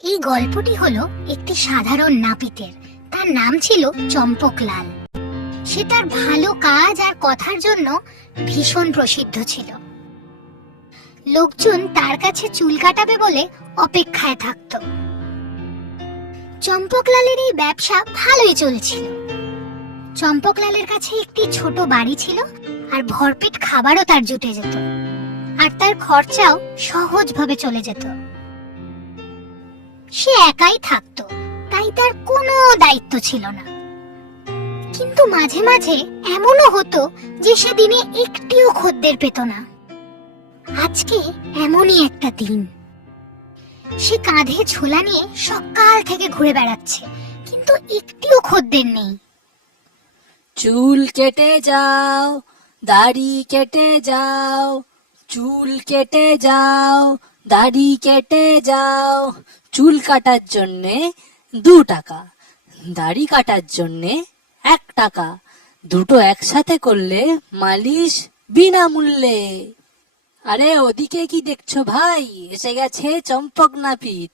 এই গল্পটি হলো একটি সাধারণ নাপিতের। তার নাম ছিল চম্পকলাল। সে তার ভালো কাজ আর কথার জন্য ভীষণ প্রসিদ্ধ ছিল। লোকজন তার কাছে চুল কাটাবে বলে অপেক্ষায় থাকত। চম্পকলালের এই ব্যবসা ভালোই চলছিল। চম্পকলালের কাছে একটি ছোট বাড়ি ছিল আর ভরপেট খাবারও তার জুটে যেত, আর তার খরচাও সহজভাবে চলে যেত। সে একাই থাকতো, তাই তার কোনো দায়িত্ব ছিল না। কিন্তু মাঝে মাঝে এমনও হতো যে সে দিনে একটিও খদ্দের পেত না। আজকে এমনই একটা দিন। সে কাঁধে ঝোলা নিয়ে সকাল থেকে ঘুরে বেড়াচ্ছে, কিন্তু একটিও খদ্দের নেই। চুল কেটে যাও, দাড়ি কেটে যাও, চুল কেটে যাও, দাড়ি কেটে যাও। চুল কাটার জন্যে 2 টাকা, দাড়ি কাটার জন্যে 1 টাকা। দুটো একসাথে করলে মালিশ বিনামূল্যে। আরে ওদিকে কি দেখছো ভাই, এসে গেছে চম্পক নাপিত।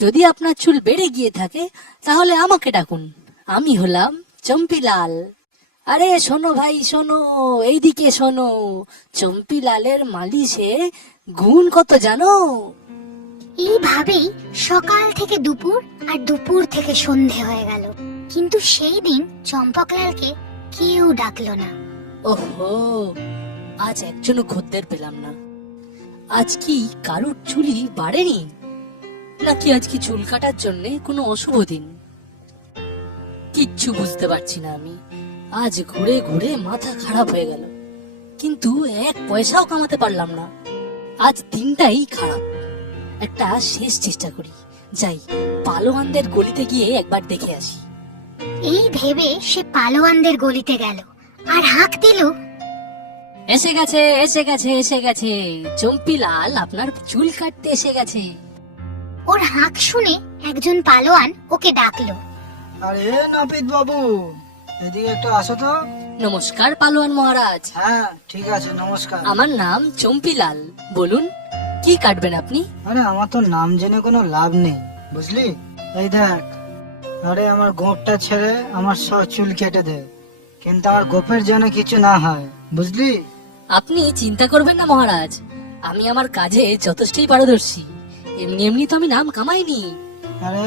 যদি আপনার চুল বেড়ে গিয়ে থাকে তাহলে আমাকে ডাকুন, আমি হলাম চম্পিলাল। আরে শোনো ভাই শোনো, এইদিকে শোনো, চম্পিলালের মালিশে গুণ কত জানো? এইভাবেই সকাল থেকে দুপুর আর দুপুর থেকে সন্ধে হয়ে গেল, কিন্তু সেই দিন চম্পকলালকে কেউ ডাকলো না। ওহো, আজ একজনও খদ্দের পেলাম না। আজ কি কারুর চুলই বাড়েনি, নাকি আজ কি চুল কাটার জন্য কোনো অশুভ দিন? কিচ্ছু বুঝতে পারছি না আমি। আজ ঘুরে ঘুরে মাথা খারাপ হয়ে গেল, কিন্তু 1 পয়সাও কামাতে পারলাম না। আজ দিনটাই খারাপ। একটা শেষ চেষ্টা করি, যাই পালোয়ানদের গলিতে গিয়ে একবার দেখে আসি। এই ভেবে সে পালোয়ানদের গলিতে গেল আর হাঁক দিল, এসে গেছে এসে গেছে এসে গেছে, চম্পিলাল আপনার চুল কাটতে এসে গেছে। ওর হাঁক শুনে একজন পালোয়ান ওকে ডাকলো। আরে নাপিত বাবু, এদিকে একটু আসো তো। নমস্কার পালোয়ান মহারাজ। হ্যাঁ ঠিক আছে, নমস্কার। আমার নাম চম্পিলাল, বলুন কি কাটবেন আপনি? আরে আমার তো নাম জেনে কোনো লাভ নেই, বুঝলি? এই দেখ, আরে আমার গোঁপটা ছেড়ে আমার সব চুল কেটে দে, কিন্তু আমার গোপের যেন কিছু না হয়, বুঝলি? আপনি চিন্তা করবেন না মহারাজ, আমি আমার কাজে যথেষ্টই পারদর্শী। এমনি এমনি তো আমি নাম কামাইনি। আরে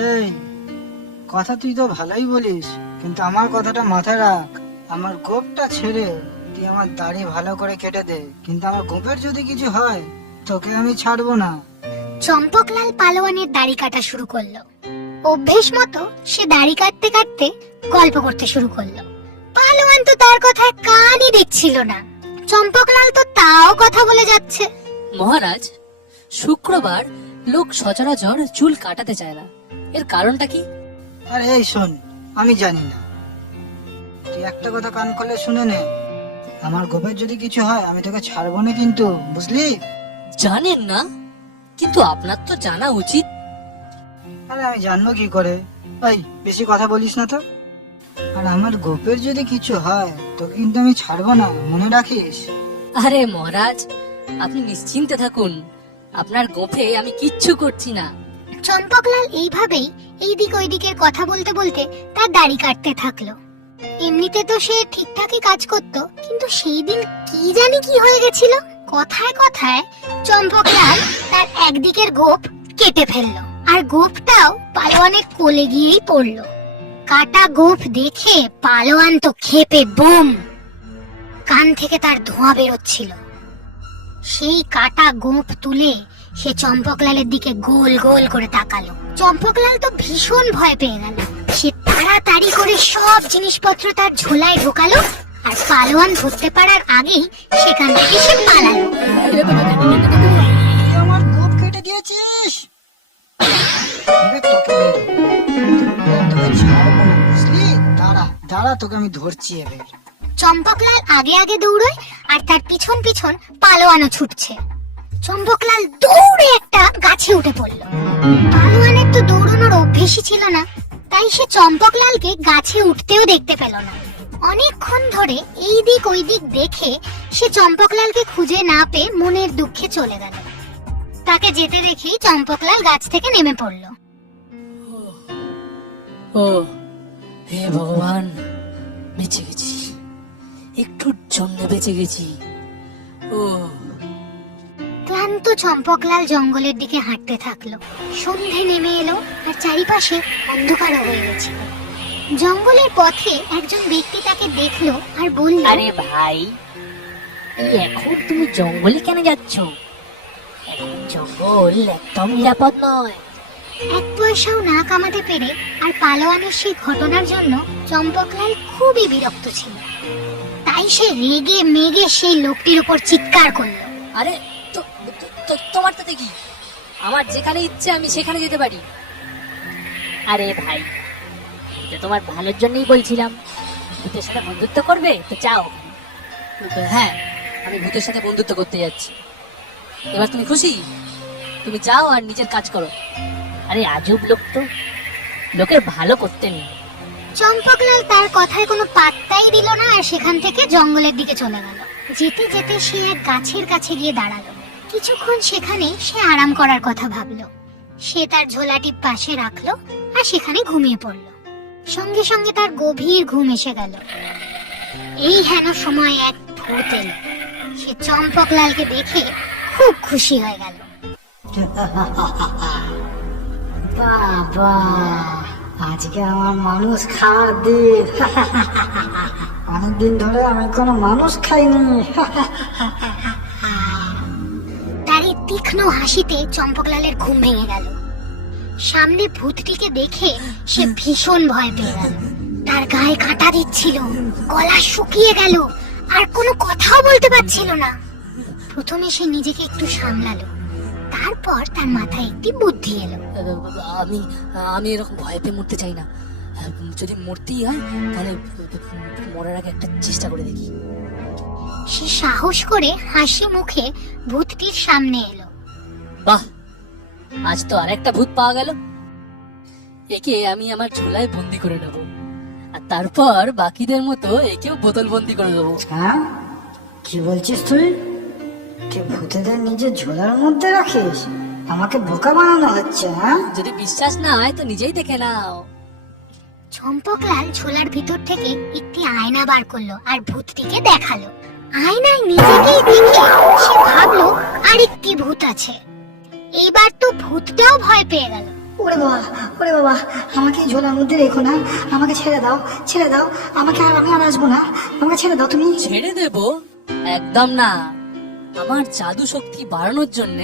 কথা তুই তো ভালোই বলিস, কিন্তু আমার কথাটা মাথায় রাখ। আমার গোপটা ছেড়ে তুই আমার দাড়ি ভালো করে কেটে দে, কিন্তু আমার গোপের যদি কিছু হয় তোকে আমি ছাড়বো না। চম্পকলাল পালোয়ানের দাড়ি কাটা শুরু করলো। অভ্যেস মতো সে দাড়ি কাটতে কাটতে গল্প করতে শুরু করলো। পালোয়ান তো তার কথায় কানই দিচ্ছিল না। চম্পকলাল তো তাও কথা বলে যাচ্ছে। মহারাজ, শুক্রবার লোক সচরাচর চুল কাটাতে চায় না, এর কারণটা কি? আরে এই শোন, আমি জানি না, তুই একটা কথা কান খুলে শুনে নে। আমার গোপের যদি কিছু হয় আমি তোকে ছাড়বো না, কিন্তু বুঝলি? জানেন না, কিন্তু আপনার তো জানা উচিত। আরে আমি জানবো কি করে? এই বেশি কথা বলিস না তো। আর আমার গোপের যদি কিছু হয় তোকে কিন্তু আমি ছাড়বো না, মনে রাখিস। আরে মহারাজ, আপনি নিশ্চিন্তে থাকুন, আপনার গোফে আমি কিচ্ছু করছি না। চম্পকলাল এইভাবেই এইদিক ওইদিকের কথা বলতে বলতে তার দাড়ি কাটতে থাকলো। এমনিতে তো সে ঠিকঠাকই কাজ করত, কিন্তু সেই দিন কি জানি কি হয়ে গেছিল। কথায় কথায় চম্পকলাল তার একদিকের গোপ কেটে ফেললো, আর গোপটাও পালোয়ানের কোলে গিয়েই পড়লো। কাটা গোপ দেখে পালোয়ান তো ক্ষেপে বুম, কান থেকে তার ধোঁয়া বেরোচ্ছিল। সেই কাটা গোপ তুলে সে চম্পকলালের দিকে গোল গোল করে তাকালো। চম্পকলাল তো ভীষণ ভয় পেয়ে গেল। সে তাড়াতাড়ি করে সব জিনিসপত্র তার ঝোলায় ঢোকালো, আর পালোয়ান ধরতে পারার আগেই সেখান থেকে সে পালালো। তুই আমার গোপ কেটে দিয়েছিস, এবার তোকে ছাড়বো না, বুঝলি? দাঁড়া দাঁড়া, তোকে আমি ধরছি এবার। চম্পকলাল আগে আগে দৌড়য়, আর তার পিছন পিছন পালোয়ানও ছুটছে। চম্পকলাল দৌড়ে একটা গাছে উঠে পড়ল। পালোয়ানের তো দৌড়ানোর অভ্যেসই ছিল না, তাই সে চম্পকলালকে গাছে উঠতেও দেখতে পেল না। অনেকক্ষণ ধরে এই দিক ওই দিক দেখে সে চম্পকলালকে খুঁজে না পেয়ে মনের দুঃখে চলে গেল। তাকে যেতে দেখি চম্পকলাল গাছ থেকে নেমে পড়ল। ও হে ভগবান, বেঁচে গেছি, একটুর জন্য বেঁচে গেছি। ও ক্লান্ত চম্পকলাল জঙ্গলের দিকে হাঁটতে থাকলো। সন্ধে নেমে এলো আর চারিপাশে অন্ধকার হয়ে গেছে। জঙ্গলের পথে একজন ব্যক্তি তাকে দেখলো আর বলল, আরে ভাই, এই এখন তুমি জঙ্গলে কেন যাচ্ছ? এখন জঙ্গল একদম নিরাপদ নয়। এক পয়সাও না কামাতে পেরে আর পালোয়ানের সেই ঘটনার জন্য চম্পকলাল খুবই বিরক্ত ছিল। তাই সে রেগে মেগে সেই লোকটির উপর চিৎকার করলো। আরে তোমার তাতে কি? আমার যেখানে ইচ্ছে আমি সেখানে যেতে পারি। আরে ভাই, এটা তোমার ভালোর জন্যই বলছিলাম। ভূতের সাথে বন্ধুত্ব করবে তো চাও? হ্যাঁ, আমি ভূতের সাথে বন্ধুত্ব করতে যাচ্ছি। এবার তুমি খুশি? তুমি যাও আর নিজের কাজ করো। আরে আজব লোক তো, লোকের ভালো করতে নেই। চম্পকলাল তার কথায় কোনো পাত্তাই দিল না আর সেখান থেকে জঙ্গলের দিকে চলে গেল। যেতে যেতে সে এক গাছের কাছে গিয়ে দাঁড়ালো। কিছুক্ষণ সেখানে সে আরাম করার কথা ভাবলো। সে তার ঝোলাটি পাশে রাখলো আর সেখানে ঘুমিয়ে পড়লো। সঙ্গে সঙ্গে তার গভীর ঘুম এসে গেল। এই হেন সময় এক ভূত এলো। সে চম্পকলালকে দেখে খুব খুশি হয়ে গেল। বাবা, আজকে আমার মানুষ খাওয়ার দিন। অনেকদিন ধরে আমি কোনো মানুষ খাইনি। তার এই তীক্ষ্ণ হাসিতে চম্পকলালের ঘুম ভেঙে গেল। সামনে ভূতটিকে দেখে সে ভীষণ ভয় পেয়ে গেল। তার গায়ে কাঁটা দিচ্ছিল, গলা শুকিয়ে গেল আর কোনো কথাও বলতে পারছিল না। প্রথমে সে নিজেকে একটু সামলালো, তারপর তার মাথায় একটি বুদ্ধি এলো। আমি আমি এরকম ভয় পেয়ে মরতে চাই না। যদি মরতেই হয় তাহলে মরার আগে একটা চেষ্টা করে দেখি। সে সাহস করে হাসি মুখে ভূতটির সামনে এলো। বাহ, আজ তো আরেকটা ভূত পাওয়া গেল। একে আমি আমার ঝোলায় বন্দি করে নেব, আর তারপর বাকিদের মতো একেও বোতল বন্দি করে দেবো। হ্যাঁ, কি বলছিস তুই? তুই ভূতেদের নিজের ঝোলার মধ্যে রাখিস? আমাকে বোকা বানানো হচ্ছে? হ্যাঁ, যদি বিশ্বাস না হয় তো নিজেই দেখে নাও। চম্পকলাল ঝোলার ভিতর থেকে একটি আয়না বার করলো আর ভূতটিকে দেখালো। আয়নায় নিজেকেই দেখে সে ভাবলো আরেকটি ভূত আছে। এইবার তো ভূতটাও ভয় পেয়ে গেল। ওরে বাবা, ওরে বাবা, আমাকে এই ঝোলার মধ্যে রেখো না, আমাকে ছেড়ে দাও, ছেড়ে দাও আমাকে। আর আমি আর আসবো না, আমাকে ছেড়ে দাও তুমি। ছেড়ে দেব? একদম না। আমার জাদু শক্তি বাড়ানোর জন্য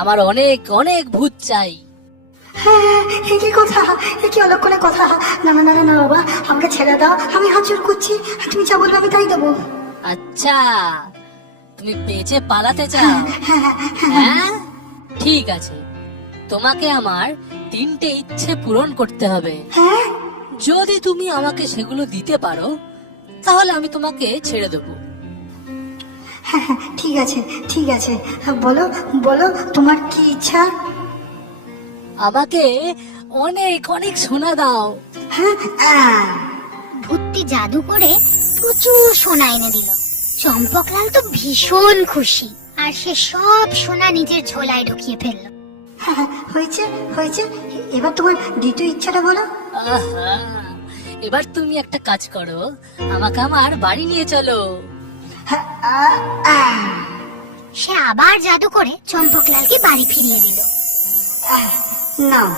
আমার অনেক অনেক ভূত চাই। হ্যাঁ, কি কথা, কি অলক্ষণে কথা। না না না না বাবা, আমাকে ছেড়ে দাও, আমি হাত জোর করছি। তুমি যা বলবে আমি তাই দেবো। আচ্ছা, তুমি বেঁচে পালাতে চাও? হ্যাঁ, ঠিক আছে। তোমাকে আমার 3টে ইচ্ছে পূরণ করতে হবে। হ্যাঁ, যদি তুমি আমাকে সেগুলো দিতে পারো তাহলে আমি তোমাকে ছেড়ে দেবো। হ্যাঁ, ঠিক আছে, ঠিক আছে, বলো বলো তোমার কি ইচ্ছা। আমাকে অনেক অনেক সোনা দাও। হ্যাঁ, ভূতটি জাদু করে প্রচুর সোনা এনে দিল। চম্পকলাল তো ভীষণ খুশি আর সে সব সোনা নিজের ঝোলায় ঢুকিয়ে ফেললো। হয়েছে হয়েছে, এবার তোমার দ্বিতীয় ইচ্ছাটা বলো। আহা, এবার তুমি একটা কাজ করো, আমাকে আমার বাড়ি নিয়ে চলো। সে আবার জাদু করে চম্পকলালকে বাড়ি ফিরিয়ে দিল। নাও,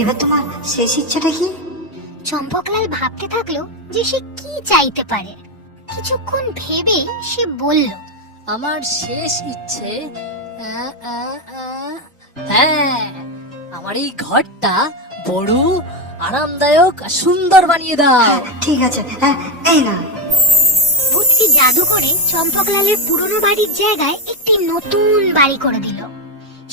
এবার তোমার শেষ ইচ্ছাটা কি? চম্পকলাল ভাবতে থাকলো যে সে কি চাইতে পারে। কিছুক্ষণ ভেবে সে বলল, আমার শেষ ইচ্ছে, হ্যাঁ, আমার এই ঘরটা বড়, আরামদায়ক আর সুন্দর বানিয়ে দাও। ঠিক আছে, এই না। ভূতটি জাদু করে চম্পকলালের পুরনো বাড়ির জায়গায় একটি নতুন বাড়ি করে দিল।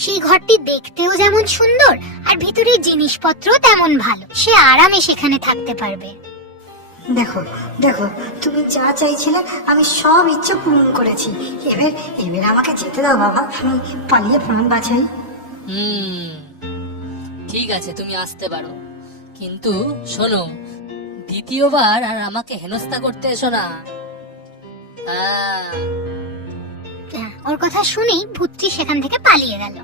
সেই ঘরটি দেখতেও যেমন সুন্দর আর ভিতরের জিনিসপত্র তেমন ভালো। সে আরামে সেখানে থাকতে পারবে। দেখো দেখো, তুমি যা চাইছিলে আমি সব ইচ্ছা পূরণ করেছি। এবার এবার আমাকে যেতে দাও বাবা, আমি পালিয়ে প্রাণ বাঁচাই। ঠিক আছে, তুমি আসতে পারো, কিন্তু শোনো, দ্বিতীয়বার আর আমাকে হেনস্থা করতে এসো না। ওর কথা শুনেই ভূতটি সেখান থেকে পালিয়ে গেল।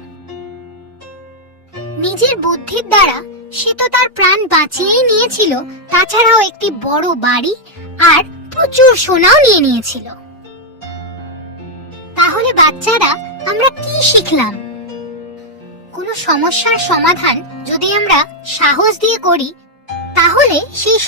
নিজের বুদ্ধির দ্বারা সে তো তার প্রাণ বাঁচিয়েই নিয়েছিল, তাছাড়াও একটি বড় বাড়ি আর প্রচুর সোনাও নিয়ে নিয়েছিল। তাহলে বাচ্চারা, আমরা কি শিখলাম? কোনো সমস্যার সমাধান যদি আমরা সাহস দিয়ে করি, তাহলে সেই